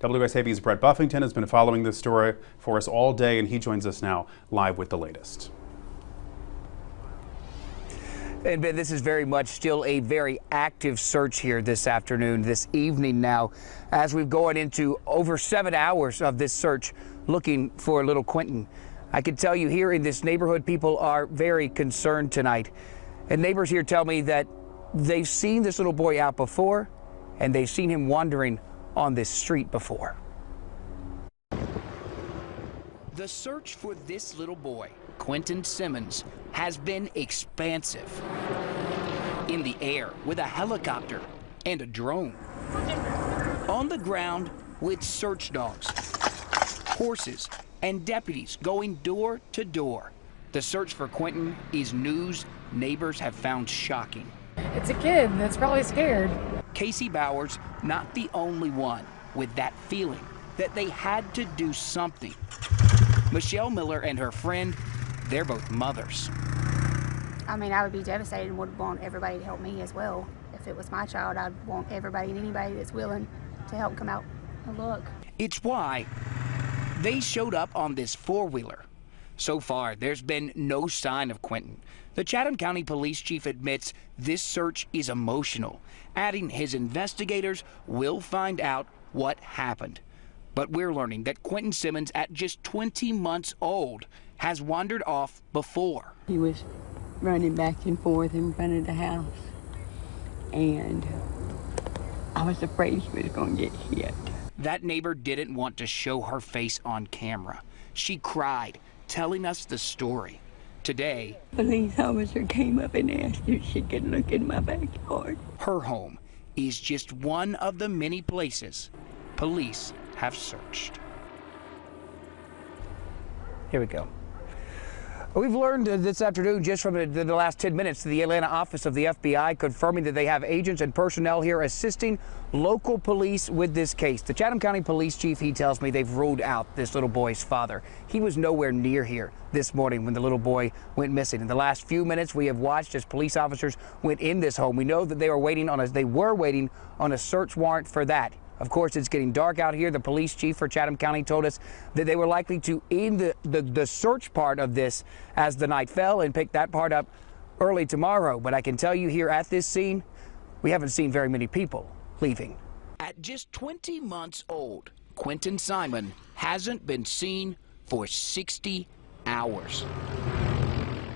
WSAV's Brett Buffington has been following this story for us all day, and he joins us now live with the latest. And Ben, this is very much still a very active search here this afternoon, this evening now, as we've gone into over 7 hours of this search looking for little Quentin. I can tell you here in this neighborhood, people are very concerned tonight. And neighbors here tell me that they've seen this little boy out before, and they've seen him wandering on this street before. The search for this little boy, Quentin Simmons, has been expansive. In the air with a helicopter and a drone. On the ground with search dogs, horses, and deputies going door to door. The search for Quentin is news neighbors have found shocking. It's a kid that's probably scared. Casey Bowers, not the only one with that feeling that they had to do something. Michelle Miller and her friend, they're both mothers. I mean, I would be devastated and would want everybody to help me as well. If it was my child, I'd want everybody and anybody that's willing to help come out and look. It's why they showed up on this four-wheeler. So far, there's been no sign of Quentin. The Chatham County Police Chief admits this search is emotional, adding his investigators will find out what happened. But we're learning that Quentin Simmons, at just 20 months old, has wandered off before. He was running back and forth in front of the house, and I was afraid he was going to get hit. That neighbor didn't want to show her face on camera. She cried, telling us the story. Today, a police officer came up and asked if she could look in my backyard. Her home is just one of the many places police have searched. Here we go. We've learned this afternoon, just from the last 10 minutes, the Atlanta office of the FBI confirming that they have agents and personnel here assisting local police with this case. The Chatham County Police Chief, he tells me they've ruled out this little boy's father. He was nowhere near here this morning when the little boy went missing. In the last few minutes, we have watched as police officers went in this home. We know that they were waiting on a search warrant for that. Of course, it's getting dark out here. The police chief for Chatham County told us that they were likely to end the search part of this as the night fell and pick that part up early tomorrow. But I can tell you here at this scene, we haven't seen very many people leaving. At just 20 months old, Quentin Simon hasn't been seen for 60 hours.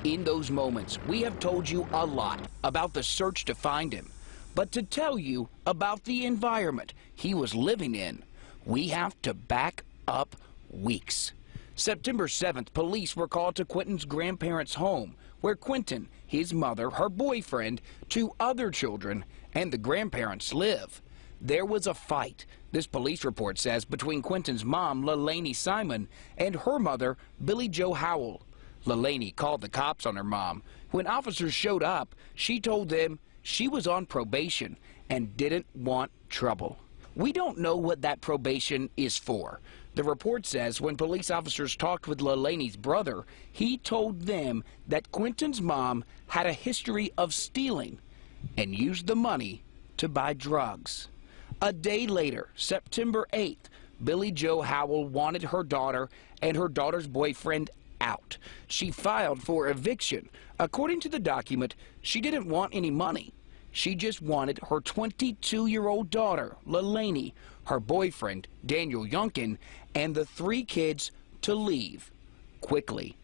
In those moments, we have told you a lot about the search to find him. But to tell you about the environment he was living in, we have to back up weeks. September 7th, police were called to Quentin's grandparents' home, where Quentin, his mother, her boyfriend, 2 other children, and the grandparents live. There was a fight, this police report says, between Quentin's mom, LaLaney Simon, and her mother, Billy Jo Howell. LaLaney called the cops on her mom. When officers showed up, she told them she was on probation and didn't want trouble. We don't know what that probation is for. The report says when police officers talked with LaLaney's brother, he told them that Quentin's mom had a history of stealing and used the money to buy drugs. A day later, September 8th, Billy Jo Howell wanted her daughter and her daughter's boyfriend out. She filed for eviction. According to the document, she didn't want any money. She just wanted her 22-year-old daughter, LaLaney, her boyfriend, Daniel Youngkin, and the 3 kids to leave quickly.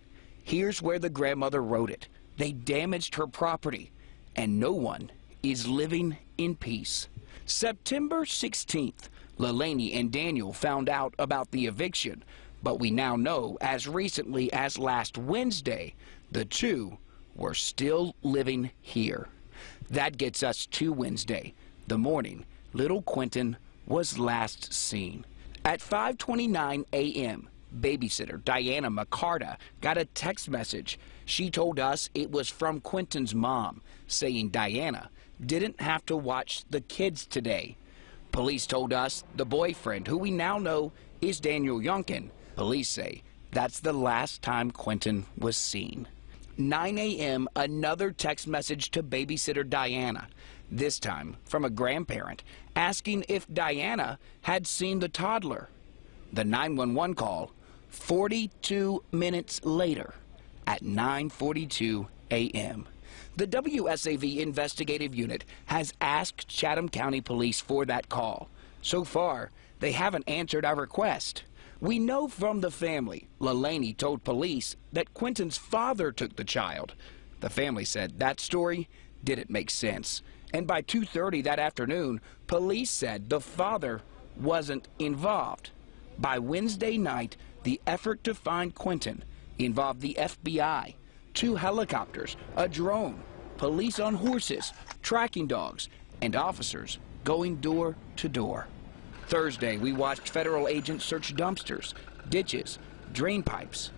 Here's where the grandmother wrote it. They damaged her property, and no one is living in peace. September 16th, LaLaney and Daniel found out about the eviction, but we now know as recently as last Wednesday, the 2 were still living here. That gets us to Wednesday, the morning little Quentin was last seen. At 5:29 a.m., babysitter Diana McCarta got a text message. She told us it was from Quentin's mom, saying Diana didn't have to watch the kids today. Police told us the boyfriend, who we now know is Daniel Youngkin. Police say that's the last time Quentin was seen. 9 a.m., another text message to babysitter Diana. this time from a grandparent asking if Diana had seen the toddler. The 911 call 42 minutes later at 9:42 a.m. The WSAV investigative unit has asked Chatham County Police for that call. So far, they haven't answered our request. We know from the family, LaLaney told police that Quentin's father took the child. The family said that story didn't make sense. And by 2:30 that afternoon, police said the father wasn't involved. By Wednesday night, the effort to find Quentin involved the FBI, 2 helicopters, a drone, police on horses, tracking dogs, and officers going door to door. Thursday, we watched federal agents search dumpsters, ditches, drain pipes,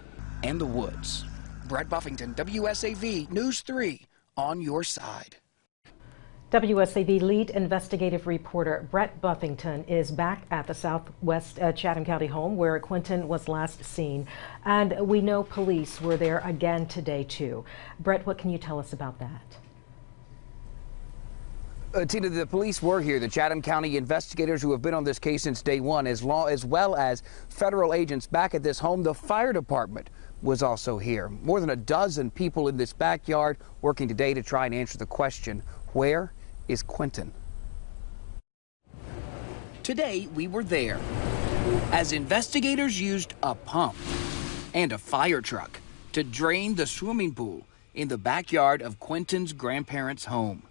and the woods. Brett Buffington, WSAV News 3, on your side. WSAV lead investigative reporter Brett Buffington is back at the Southwest Chatham County home where Quentin was last seen. And we know police were there again today, too. Brett, what can you tell us about that? Tina, the police were here, the Chatham County investigators who have been on this case since day one, as well as federal agents back at this home. The fire department was also here. More than a dozen people in this backyard working today to try and answer the question, where is Quentin? Today, we were there as investigators used a pump and a fire truck to drain the swimming pool in the backyard of Quentin's grandparents' home.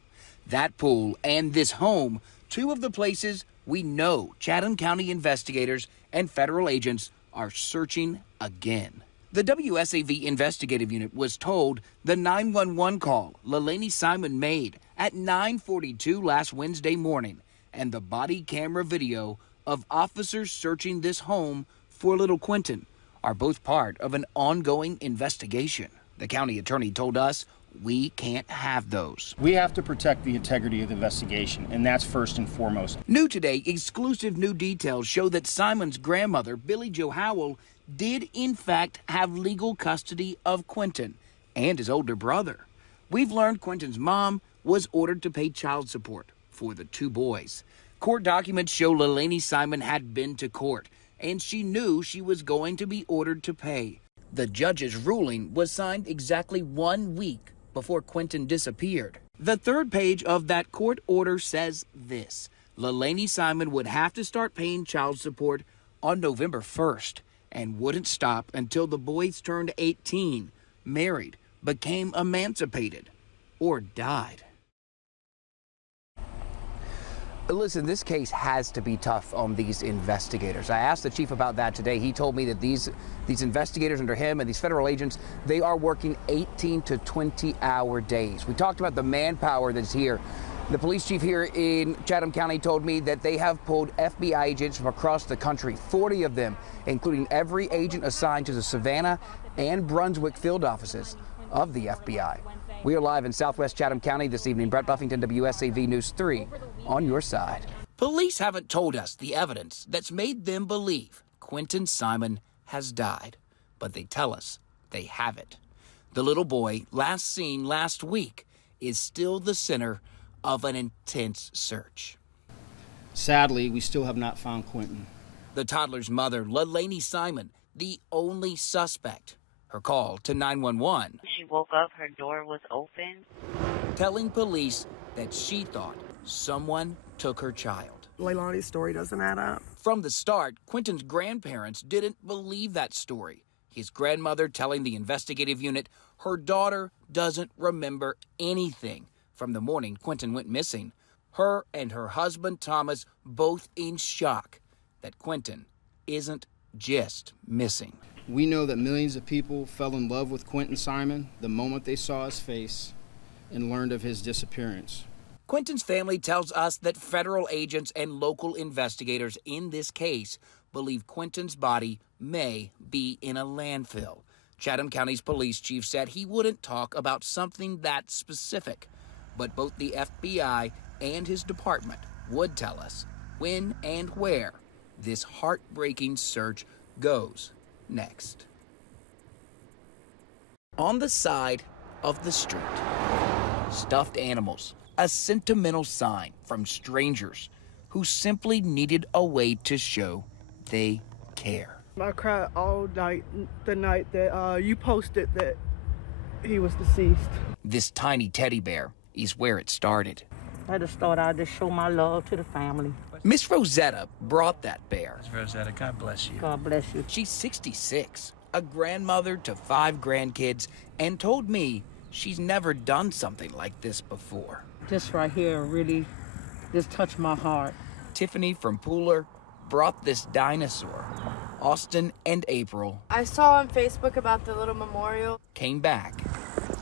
That pool and this home, 2 of the places we know Chatham County investigators and federal agents are searching again. The WSAV investigative unit was told the 911 call LaLaney Simon made at 9:42 last Wednesday morning, and the body camera video of officers searching this home for little Quentin are both part of an ongoing investigation. The county attorney told us we can't have those. We have to protect the integrity of the investigation, and that's first and foremost. New today, exclusive new details show that Simon's grandmother, Billie Jo Howell, did in fact have legal custody of Quentin and his older brother. We've learned Quentin's mom was ordered to pay child support for the 2 boys. Court documents show LaLaney Simon had been to court, and she knew she was going to be ordered to pay. The judge's ruling was signed exactly 1 week before Quentin disappeared. The 3rd page of that court order says this: LaLaney Simon would have to start paying child support on November 1st and wouldn't stop until the boys turned 18, married, became emancipated, or died. Listen, this case has to be tough on these investigators. I asked the chief about that today. He told me that these investigators under him and these federal agents, they are working 18 to 20-hour days. We talked about the manpower that's here. The police chief here in Chatham County told me that they have pulled FBI agents from across the country, 40 of them, including every agent assigned to the Savannah and Brunswick field offices of the FBI. We are live in Southwest Chatham County this evening. Brett Buffington, WSAV News 3, on your side. Police haven't told us the evidence that's made them believe Quentin Simon has died, but they tell us they haven't. The little boy, last seen last week, is still the center of an intense search. Sadly, we still have not found Quentin. The toddler's mother, LaLaney Simon, the only suspect. Her call to 911. She woke up, her door was open, Telling police that she thought someone took her child. Leilani's story doesn't add up. From the start, Quentin's grandparents didn't believe that story. His grandmother telling the investigative unit her daughter doesn't remember anything from the morning Quentin went missing. Her and her husband, Thomas, both in shock that Quentin isn't just missing. We know that millions of people fell in love with Quentin Simon the moment they saw his face and learned of his disappearance. Quentin's family tells us that federal agents and local investigators in this case believe Quentin's body may be in a landfill. Chatham County's police chief said he wouldn't talk about something that specific, but both the FBI and his department would tell us when and where this heartbreaking search goes next. On the side of the street, stuffed animals, a sentimental sign from strangers who simply needed a way to show they care. I cried all night, the night that you posted that he was deceased. This tiny teddy bear is where it started. I just thought I'd just show my love to the family. Miss Rosetta brought that bear. Miss Rosetta, God bless you. God bless you. She's 66, a grandmother to 5 grandkids, and told me she's never done something like this before. This right here really just touched my heart. Tiffany from Pooler brought this dinosaur. Austin and April, I saw on Facebook about the little memorial, came back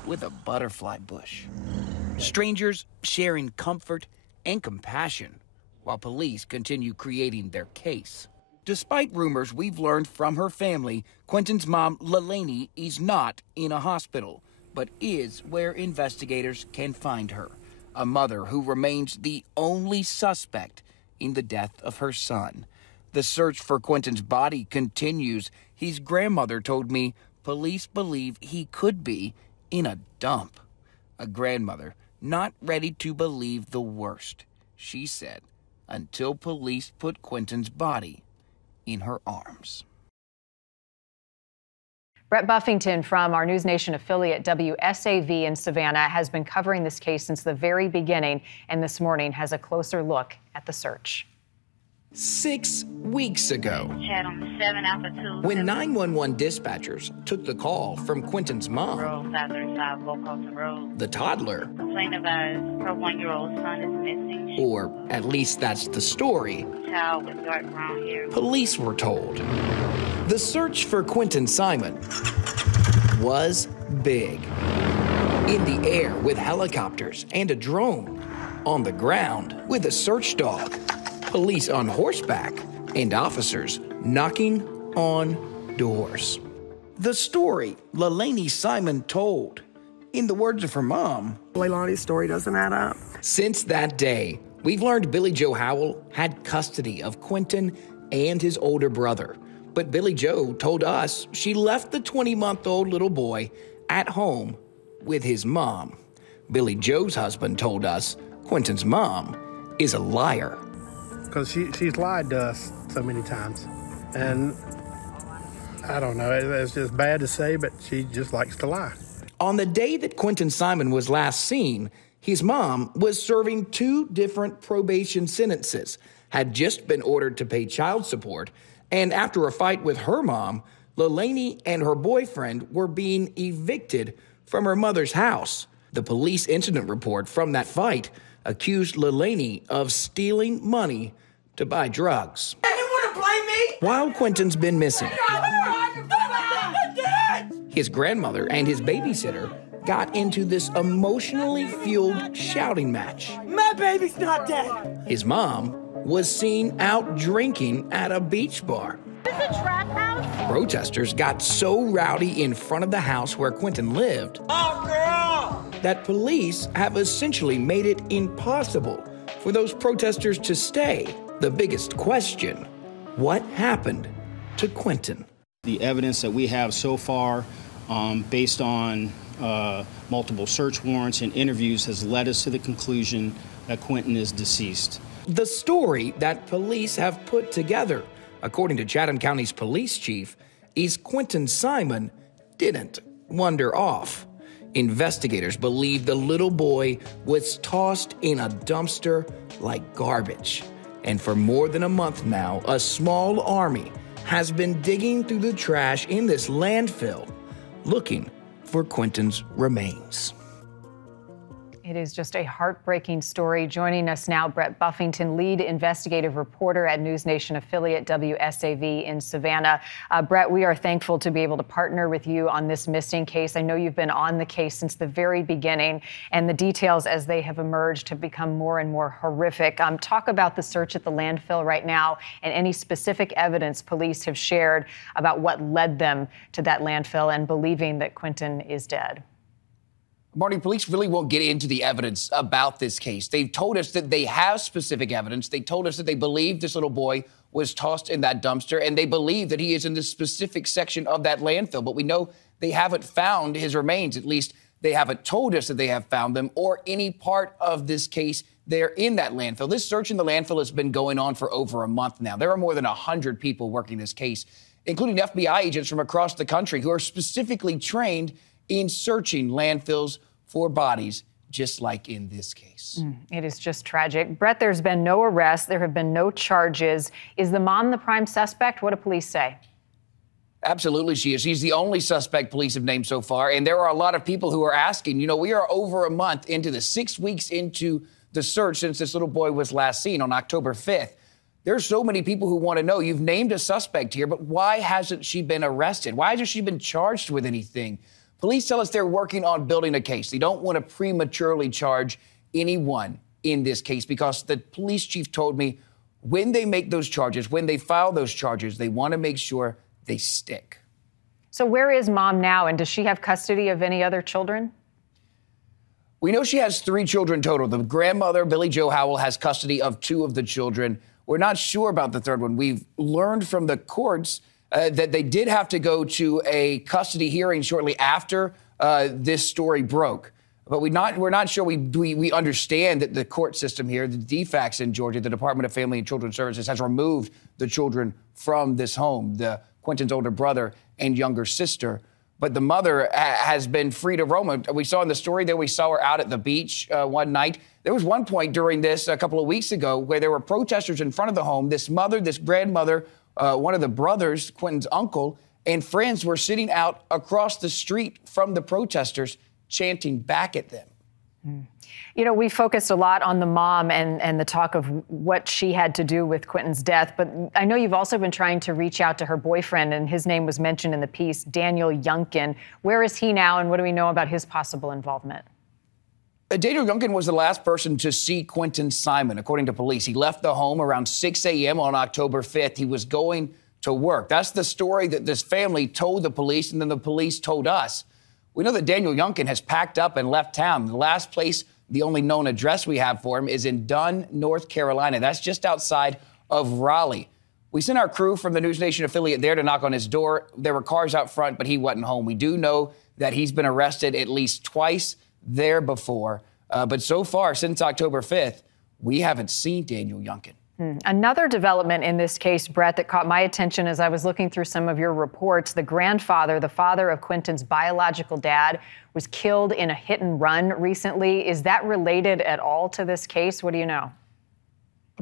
with a butterfly bush. Strangers sharing comfort and compassion while police continue creating their case. Despite rumors we've learned from her family, Quentin's mom, Leilani, is not in a hospital, but is where investigators can find her. A mother who remains the only suspect in the death of her son. The search for Quentin's body continues. His grandmother told me police believe he could be in a dump. A grandmother not ready to believe the worst. She said, until police put Quentin's body in her arms. Brett Buffington from our News Nation affiliate WSAV in Savannah has been covering this case since the very beginning, and this morning has a closer look at the search. 6 weeks ago, Chat on the 7 Alpha 2. when 911 dispatchers took the call from Quentin's mom, Road 535 Volcarton Road. the toddler, Complaint about her 1-year-old son is missing. or at least that's the story, Child with dark brown hair. police were told. The search for Quentin Simon was big. In the air with helicopters and a drone. On the ground with a search dog. Police on horseback and officers knocking on doors. The story Leilani Simon told. In the words of her mom, Leilani's story doesn't add up. since that day, we've learned Billy Joe Howell had custody of Quentin and his older brother. But Billy Joe told us she left the 20-month-old little boy at home with his mom. Billy Joe's husband told us Quentin's mom is a liar. Because she's lied to us so many times. And I don't know, it's just bad to say, but she just likes to lie. On the day that Quentin Simon was last seen, his mom was serving 2 different probation sentences, had just been ordered to pay child support, and after a fight with her mom, Leilani and her boyfriend were being evicted from her mother's house. The police incident report from that fight accused Leilani of stealing money to buy drugs. You want to blame me? While Quentin's been missing, his grandmother and his babysitter got into this emotionally fueled shouting match. My baby's not dead. His mom was seen out drinking at a beach bar. Is this a trap house? Protesters got so rowdy in front of the house where Quentin lived that police have essentially made it impossible for those protesters to stay. The biggest question, what happened to Quentin? The evidence that we have so far, based on multiple search warrants and interviews, has led us to the conclusion that Quentin is deceased. The story that police have put together, according to Chatham County's police chief, is Quentin Simon didn't wander off. Investigators believe the little boy was tossed in a dumpster like garbage. And for more than a month now, a small army has been digging through the trash in this landfill, looking for Quentin's remains. It is just a heartbreaking story. Joining us now, Brett Buffington, lead investigative reporter at News Nation affiliate WSAV in Savannah. Brett, we are thankful to be able to partner with you on this missing case. I know you've been on the case since the very beginning, and the details as they have emerged have become more and more horrific. Talk about the search at the landfill right now and any specific evidence police have shared about what led them to that landfill and believing that Quentin is dead. Marty, police really won't get into the evidence about this case. They've told us that they have specific evidence. They told us that they believe this little boy was tossed in that dumpster, and they believe that he is in this specific section of that landfill. But we know they haven't found his remains. At least They haven't told us that they have found them or any part of this case there in that landfill. This search in the landfill has been going on for over a month now. There are more than 100 people working this case, including FBI agents from across the country who are specifically trained in searching landfills for bodies, just like in this case. It is just tragic. Brett, there's been no arrest. There have been no charges. Is the mom the prime suspect? What do police say? Absolutely, she is. She's the only suspect police have named so far. And there are a lot of people who are asking, you know, we are over a month into the 6 weeks into the search since this little boy was last seen on October 5th. There's so many people who want to know, you've named a suspect here, but why hasn't she been arrested? Why hasn't she been charged with anything? Police tell us they're working on building a case. They don't want to prematurely charge anyone in this case because the police chief told me when they make those charges, when they file those charges, they want to make sure they stick. So where is mom now, and does she have custody of any other children? We know she has 3 children total. The grandmother, Billie Jo Howell, has custody of 2 of the children. We're not sure about the third one. We've learned from the courts that they did have to go to a custody hearing shortly after this story broke. But we're not sure we understand that the court system here, the DFACS in Georgia, the Department of Family and Children's Services, has removed the children from this home, Quentin's older brother and younger sister. But the mother has been free to roam. We saw in the story that we saw her out at the beach one night. There was one point during this a couple of weeks ago where there were protesters in front of the home. This mother, this grandmother, one of the brothers, Quentin's uncle, and friends were sitting out across the street from the protesters, chanting back at them. You know, we focused a lot on the mom and the talk of what she had to do with Quentin's death, but I know you've also been trying to reach out to her boyfriend, and his name was mentioned in the piece, Daniel Youngkin. Where is he now, and what do we know about his possible involvement? Daniel Youngkin was the last person to see Quentin Simon, according to police. He left the home around 6 a.m. on October 5th. He was going to work. That's the story that this family told the police, and then the police told us. We know that Daniel Youngkin has packed up and left town. The last place, the only known address we have for him, is in Dunn, North Carolina. That's just outside of Raleigh. We sent our crew from the News Nation affiliate there to knock on his door. There were cars out front, but he wasn't home. We do know that he's been arrested at least twice there before. But so far, since October 5th, we haven't seen Daniel Youngkin. Another development in this case, Brett, that caught my attention as I was looking through some of your reports, the grandfather, the father of Quentin's biological dad, was killed in a hit and run recently. Is that related at all to this case? What do you know?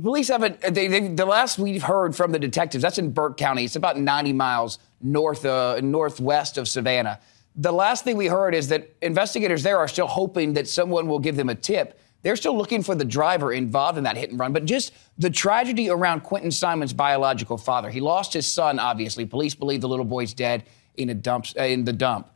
Police haven't, the last we've heard from the detectives, that's in Burke County. It's about 90 miles northwest of Savannah. The last thing we heard is that investigators there are still hoping that someone will give them a tip. They're still looking for the driver involved in that hit and run, but just the tragedy around Quentin Simon's biological father. He lost his son, obviously. Police believe the little boy's dead in the dump.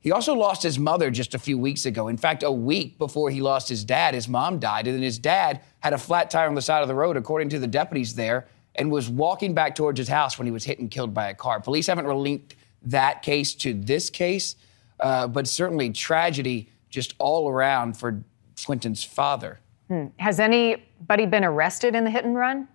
He also lost his mother just a few weeks ago. In fact, a week before he lost his dad, his mom died, and then his dad had a flat tire on the side of the road, according to the deputies there, and was walking back towards his house when he was hit and killed by a car. Police haven't linked that case to this case, but certainly tragedy just all around for Quentin's father. Has anybody been arrested in the hit and run?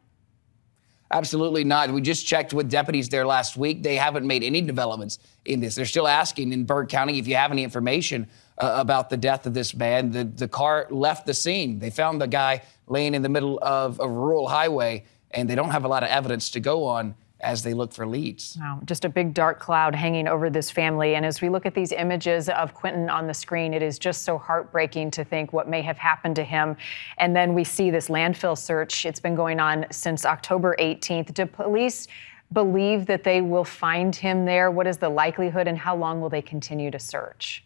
Absolutely not. We just checked with deputies there last week. They haven't made any developments in this. They're still asking in Burke County if you have any information about the death of this man. The car left the scene. They found the guy laying in the middle of a rural highway, and they don't have a lot of evidence to go on as they look for leads. Wow, just a big dark cloud hanging over this family. And as we look at these images of Quentin on the screen, it is just so heartbreaking to think what may have happened to him. And then we see this landfill search. It's been going on since October 18th. Do police believe that they will find him there? What is the likelihood, and how long will they continue to search?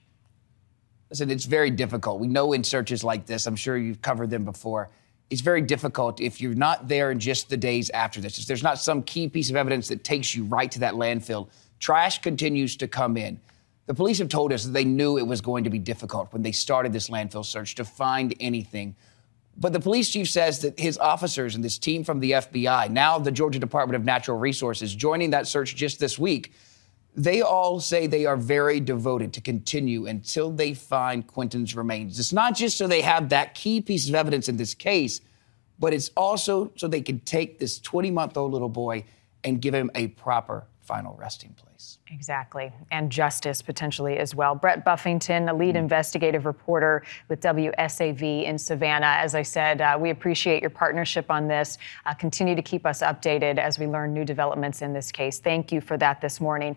Listen, it's very difficult. We know in searches like this, I'm sure you've covered them before, it's very difficult if you're not there in just the days after this. If there's not some key piece of evidence that takes you right to that landfill, trash continues to come in. The police have told us that they knew it was going to be difficult when they started this landfill search to find anything. But the police chief says that his officers and this team from the FBI, now the Georgia Department of Natural Resources, joining that search just this week, they all say they are very devoted to continue until they find Quentin's remains. It's not just so they have that key piece of evidence in this case, but it's also so they can take this 20-month-old little boy and give him a proper final resting place. Exactly. And justice potentially as well. Brett Buffington, a lead investigative reporter with WSAV in Savannah. As I said, we appreciate your partnership on this. Continue to keep us updated as we learn new developments in this case. Thank you for that this morning.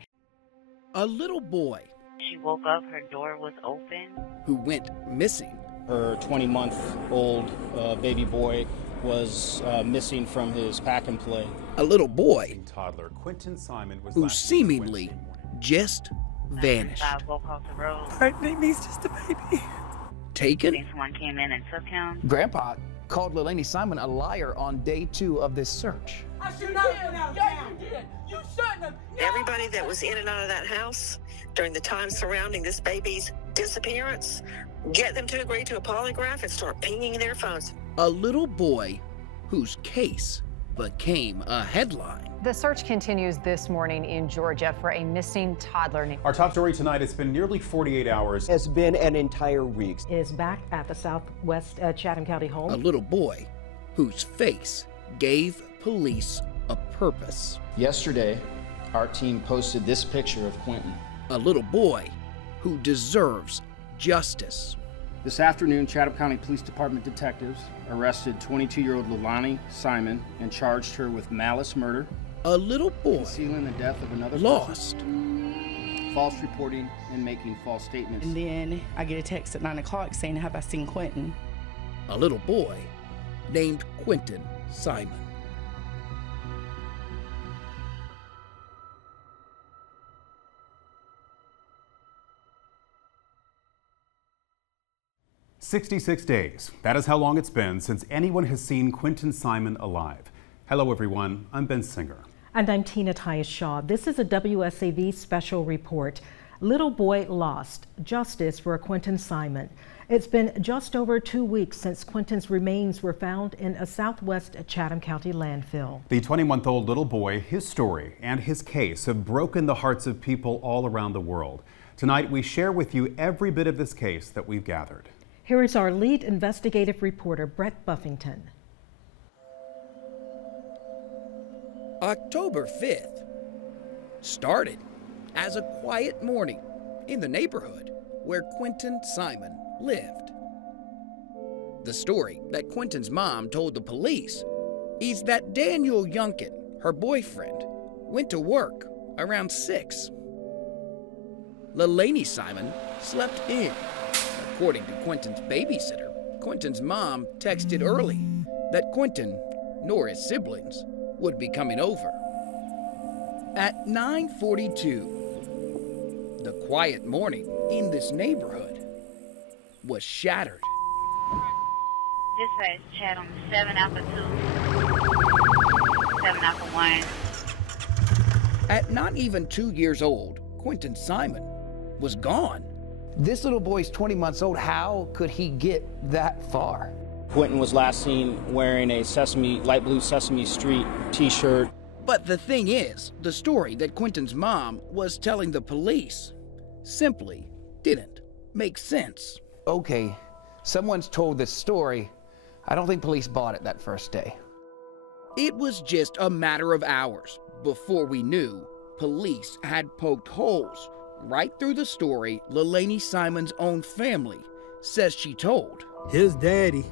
A little boy. She woke up, her door was open. Who went missing. Her 20-month-old baby boy was missing from his pack and play. A little boy toddler Quentin Simon was who seemingly just vanished. Her baby's just a baby. Taken. Someone came in and took him. Grandpa called Leilani Simon a liar on day 2 of this search. I should not have been out of town. You did. You shouldn't have. Everybody that was in and out of that house during the time surrounding this baby's disappearance, get them to agree to a polygraph and start pinging their phones. A little boy whose case became a headline. The search continues this morning in Georgia for a missing toddler. Our top story tonight, it's been nearly 48 hours. It's been an entire week. Is back at the Southwest Chatham County home. A little boy whose face gave police a purpose. Yesterday, our team posted this picture of Quentin. A little boy who deserves justice. This afternoon, Chatham County Police Department detectives arrested 22-year-old Leilani Simon and charged her with malice murder, a little boy concealing the death of another lost, person, false reporting, and making false statements. And then I get a text at 9 o'clock saying, "Have I seen Quentin?" A little boy named Quentin Simon. "66 days. That is how long it's been since anyone has seen Quentin Simon alive. Hello, everyone. I'm Ben Singer. And I'm Tina Tyus-Shaw. This is a WSAV special report. Little boy lost. Justice for Quentin Simon. It's been just over 2 weeks since Quentin's remains were found in a Southwest Chatham County landfill. The 20-month-old little boy, his story, and his case have broken the hearts of people all around the world. Tonight, we share with you every bit of this case that we've gathered. Here is our lead investigative reporter, Brett Buffington. October 5th started as a quiet morning in the neighborhood where Quentin Simon lived. The story that Quentin's mom told the police is that Daniel Yunkin, her boyfriend, went to work around 6. Leilani Simon slept in. According to Quentin's babysitter, Quentin's mom texted early that Quentin, nor his siblings, would be coming over. At 9:42, the quiet morning in this neighborhood was shattered. Dispatch Chatham 7 Alpha 2, 7 Alpha 1. At not even 2 years old, Quentin Simon was gone. This little boy's 20 months old. How could he get that far? Quentin was last seen wearing a light blue Sesame Street t-shirt. But the thing is, the story that Quentin's mom was telling the police simply didn't make sense. Okay, someone's told this story. I don't think police bought it that first day. It was just a matter of hours before we knew police had poked holes right through the story Leilani Simon's own family says she told. His daddy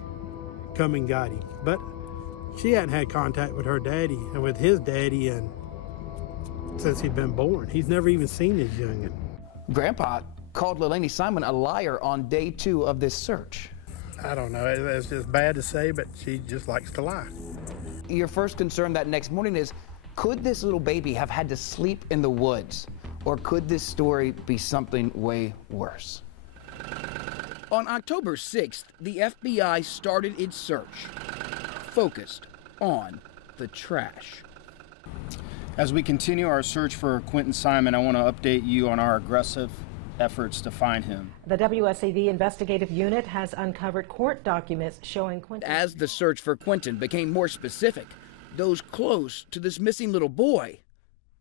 come and got him, but she hadn't had contact with her daddy and with his daddy and since he'd been born. He's never even seen his youngin. Grandpa called Leilani Simon a liar on day 2 of this search. I don't know, it's just bad to say, but she just likes to lie. Your first concern that next morning is, could this little baby have had to sleep in the woods? Or could this story be something way worse? On October 6th, the FBI started its search, focused on the trash. As we continue our search for Quentin Simon, I want to update you on our aggressive efforts to find him. The WSAV investigative unit has uncovered court documents showing Quentin. As the search for Quentin became more specific, those close to this missing little boy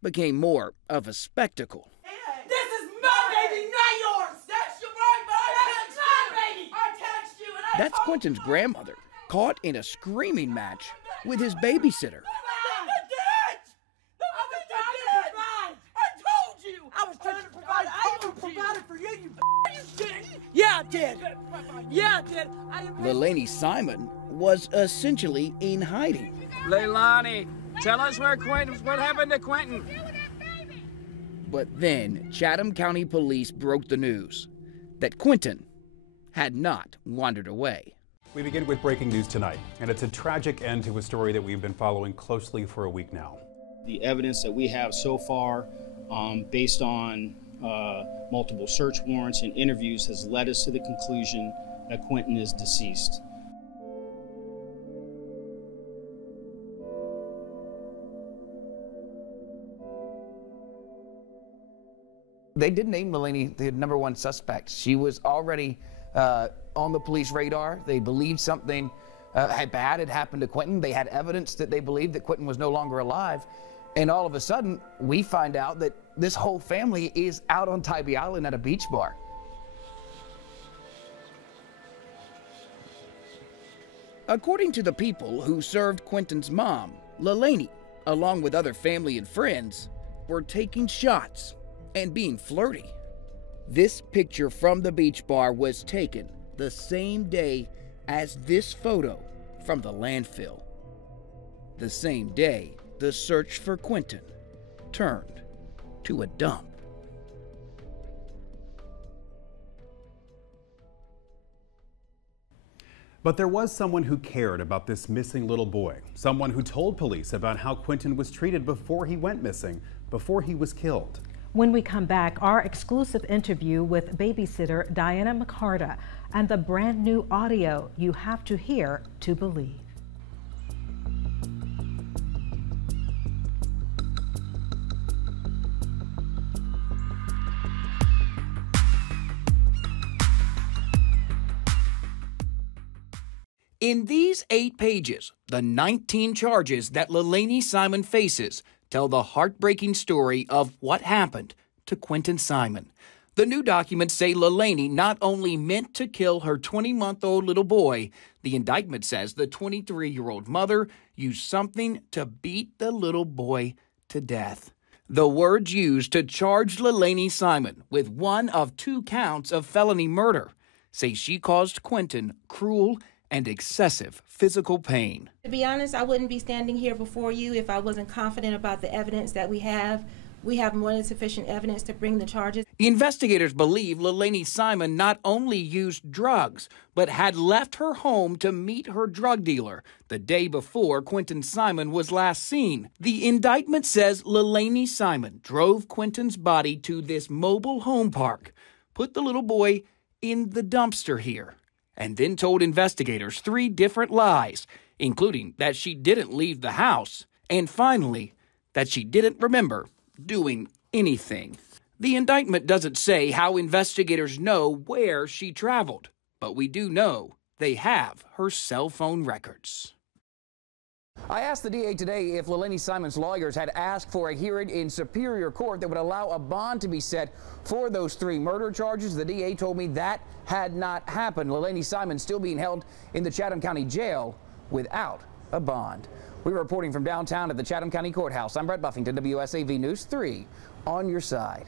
became more of a spectacle. This is my baby, not yours. That's your right, but that's my baby. I text you and I That's Quentin's grandmother, caught in a screaming match with his babysitter. did. Yeah, I did. Leilani Simon was essentially in hiding. Leilani, tell us what happened to Quentin. But then Chatham County Police broke the news that Quentin had not wandered away. We begin with breaking news tonight, and it's a tragic end to a story that we've been following closely for a week now. The evidence that we have so far, based on multiple search warrants and interviews, has led us to the conclusion that Quentin is deceased. They did name Leilani the #1 suspect. She was already on the police radar. They believed something bad had happened to Quentin. They had evidence that they believed that Quentin was no longer alive. And all of a sudden, we find out that this whole family is out on Tybee Island at a beach bar. According to the people who served Quentin's mom, Leilani, along with other family and friends, were taking shots and being flirty. This picture from the beach bar was taken the same day as this photo from the landfill. The same day the search for Quentin turned to a dump. But there was someone who cared about this missing little boy, someone who told police about how Quentin was treated before he went missing, before he was killed. When we come back, our exclusive interview with babysitter Diana McCarta and the brand new audio you have to hear to believe. In these 8 pages, the 19 charges that Leilani Simon faces tell the heartbreaking story of what happened to Quentin Simon. The new documents say Leilani not only meant to kill her 20-month-old little boy, the indictment says the 23-year-old mother used something to beat the little boy to death. The words used to charge Leilani Simon with one of 2 counts of felony murder say she caused Quentin cruel and excessive physical pain. To be honest, I wouldn't be standing here before you if I wasn't confident about the evidence that we have. We have more than sufficient evidence to bring the charges. Investigators believe Leilani Simon not only used drugs, but had left her home to meet her drug dealer the day before Quentin Simon was last seen. The indictment says Leilani Simon drove Quentin's body to this mobile home park, put the little boy in the dumpster here, and then told investigators 3 different lies, including that she didn't leave the house, and finally, that she didn't remember doing anything. The indictment doesn't say how investigators know where she traveled, but we do know they have her cell phone records. I asked the DA today if Leilani Simon's lawyers had asked for a hearing in Superior Court that would allow a bond to be set for those 3 murder charges. The DA told me that had not happened. Leilani Simon still being held in the Chatham County Jail without a bond. We're reporting from downtown at the Chatham County Courthouse. I'm Brett Buffington, WSAV News 3, on your side.